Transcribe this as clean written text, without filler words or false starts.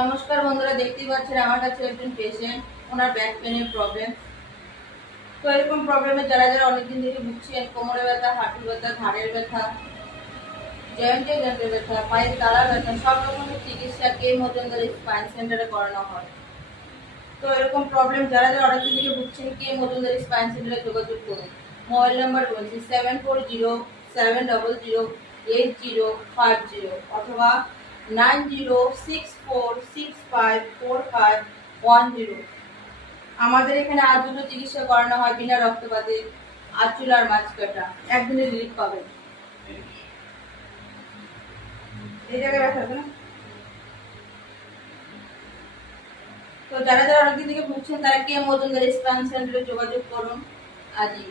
নমস্কার বন্ধুরা, দেখতেই পাচ্ছেন আমার কাছে একজন পেশেন্ট, ওনার ব্যাক পেনের প্রবলেম। তো এরকম প্রবলেমে যারা যারা অনেকদিন ধরে ভুগছেন, কোমরে ব্যথা, হাঁটু ব্যথা, ঘাড়ের ব্যথা, জয়েন্টে ব্যথা, পায়ের তালা ব্যথা, সব রকমের চিকিৎসা কে মজুমদার স্পাইন সেন্টারে করানো হয়। তো এরকম প্রবলেম যারা যারা অনেকদিন ধরে ভুগছেন, কে মজুমদার স্পাইন সেন্টারে যোগাযোগ করুন। মোবাইল নাম্বার বলছি 7407008050 অথবা 9064654510। আমাদের এখানে আজুত চিকিৎসা করানো হয় বিনা রক্তপাতে, আচুলার মাছ কাটা, একদিনে রিলিফ পাবেন। এই জায়গায় ব্যথা হবে না। তো যারা যারা অনেকদিন থেকে ভুগছেন তারা কে মজুমদার স্পাইন সেন্টারে যোগাযোগ করুন আজই।